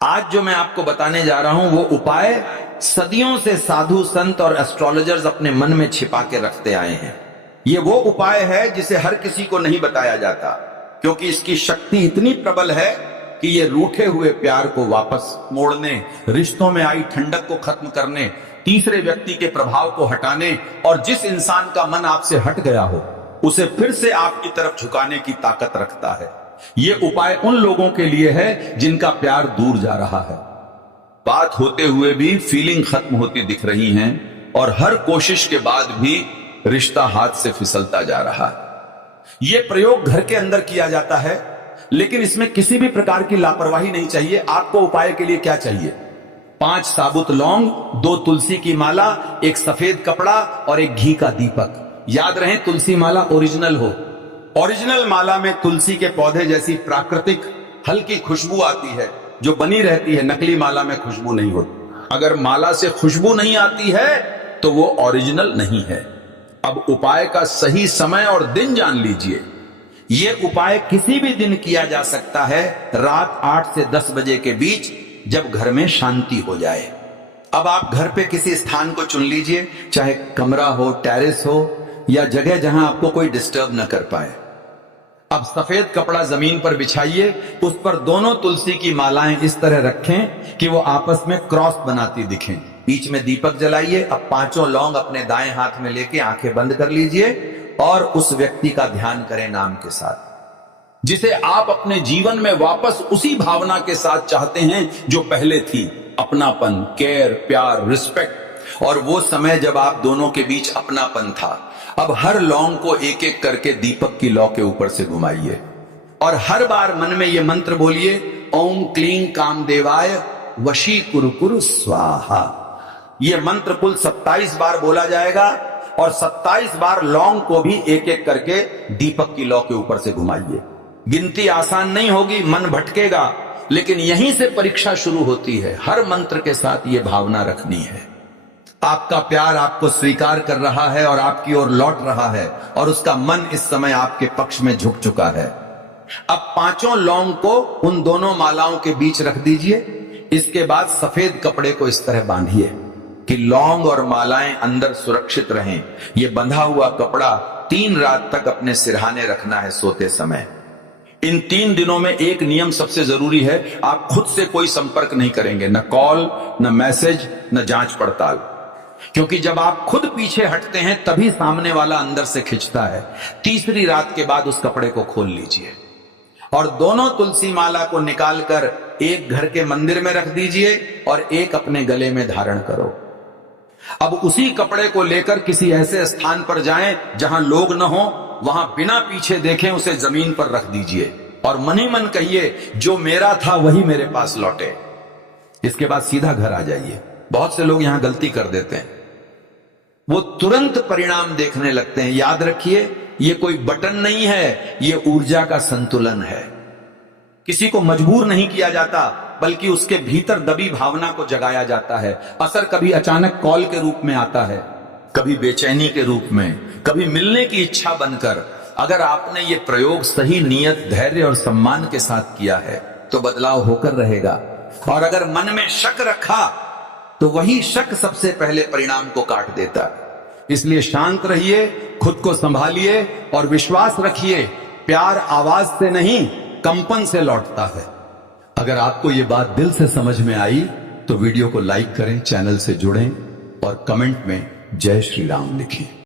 आज जो मैं आपको बताने जा रहा हूं वो उपाय सदियों से साधु संत और एस्ट्रोलॉजर्स अपने मन में छिपा के रखते आए हैं। ये वो उपाय है जिसे हर किसी को नहीं बताया जाता, क्योंकि इसकी शक्ति इतनी प्रबल है कि ये रूठे हुए प्यार को वापस मोड़ने, रिश्तों में आई ठंडक को खत्म करने, तीसरे व्यक्ति के प्रभाव को हटाने और जिस इंसान का मन आपसे हट गया हो उसे फिर से आपकी तरफ झुकाने की ताकत रखता है। ये उपाय उन लोगों के लिए है जिनका प्यार दूर जा रहा है। बात होते हुए भी फीलिंग खत्म होती दिख रही हैं और हर कोशिश के बाद भी रिश्ता हाथ से फिसलता जा रहा है। यह प्रयोग घर के अंदर किया जाता है, लेकिन इसमें किसी भी प्रकार की लापरवाही नहीं चाहिए। आपको उपाय के लिए क्या चाहिए? 5 साबुत लौंग, 2 तुलसी की माला, 1 सफेद कपड़ा और 1 घी का दीपक। याद रहे, तुलसी माला ओरिजिनल हो। ओरिजिनल माला में तुलसी के पौधे जैसी प्राकृतिक हल्की खुशबू आती है जो बनी रहती है। नकली माला में खुशबू नहीं होती। अगर माला से खुशबू नहीं आती है तो वो ओरिजिनल नहीं है। अब उपाय का सही समय और दिन जान लीजिए। यह उपाय किसी भी दिन किया जा सकता है, रात 8 से 10 बजे के बीच, जब घर में शांति हो जाए। अब आप घर पे किसी स्थान को चुन लीजिए, चाहे कमरा हो, टेरेस हो या जगह जहां आपको कोई डिस्टर्ब न कर पाए। अब सफेद कपड़ा जमीन पर बिछाइए, उस पर दोनों तुलसी की मालाएं इस तरह रखें कि वो आपस में क्रॉस बनाती दिखें। बीच में दीपक जलाइए। अब 5 लौंग अपने दाएं हाथ में लेके आंखें बंद कर लीजिए और उस व्यक्ति का ध्यान करें नाम के साथ, जिसे आप अपने जीवन में वापस उसी भावना के साथ चाहते हैं जो पहले थी। अपनापन, केयर, प्यार, रिस्पेक्ट, और वो समय जब आप दोनों के बीच अपनापन था। अब हर लौंग को एक एक करके दीपक की लौ के ऊपर से घुमाइए और हर बार मन में ये मंत्र बोलिए, ओम क्लीं कामदेवाय वशी कुरु कुरु स्वाहा। ये मंत्र कुल 27 बार बोला जाएगा और 27 बार लौंग को भी एक एक करके दीपक की लौ के ऊपर से घुमाइए। गिनती आसान नहीं होगी, मन भटकेगा, लेकिन यहीं से परीक्षा शुरू होती है। हर मंत्र के साथ ये भावना रखनी है, आपका प्यार आपको स्वीकार कर रहा है और आपकी ओर लौट रहा है और उसका मन इस समय आपके पक्ष में झुक चुका है। अब 5 लौंग को उन दोनों मालाओं के बीच रख दीजिए। इसके बाद सफेद कपड़े को इस तरह बांधिए कि लौंग और मालाएं अंदर सुरक्षित रहें। यह बंधा हुआ कपड़ा 3 रात तक अपने सिरहाने रखना है सोते समय। इन 3 दिनों में एक नियम सबसे जरूरी है, आप खुद से कोई संपर्क नहीं करेंगे, न कॉल, न मैसेज, न जांच पड़ताल, क्योंकि जब आप खुद पीछे हटते हैं तभी सामने वाला अंदर से खिंचता है। तीसरी रात के बाद उस कपड़े को खोल लीजिए और दोनों तुलसी माला को निकालकर एक घर के मंदिर में रख दीजिए और एक अपने गले में धारण करो। अब उसी कपड़े को लेकर किसी ऐसे स्थान पर जाएं जहां लोग न हो, वहां बिना पीछे देखे उसे जमीन पर रख दीजिए और मन ही मन कहिए, जो मेरा था वही मेरे पास लौटे। इसके बाद सीधा घर आ जाइए। बहुत से लोग यहां गलती कर देते हैं, वो तुरंत परिणाम देखने लगते हैं। याद रखिए, ये कोई बटन नहीं है, ये ऊर्जा का संतुलन है। किसी को मजबूर नहीं किया जाता, बल्कि उसके भीतर दबी भावना को जगाया जाता है। असर कभी अचानक कॉल के रूप में आता है, कभी बेचैनी के रूप में, कभी मिलने की इच्छा बनकर। अगर आपने ये प्रयोग सही नियत, धैर्य और सम्मान के साथ किया है तो बदलाव होकर रहेगा। और अगर मन में शक रखा तो वही शक सबसे पहले परिणाम को काट देता है। इसलिए शांत रहिए, खुद को संभालिए और विश्वास रखिए, प्यार आवाज से नहीं कंपन से लौटता है। अगर आपको यह बात दिल से समझ में आई तो वीडियो को लाइक करें, चैनल से जुड़ें और कमेंट में जय श्री राम लिखें।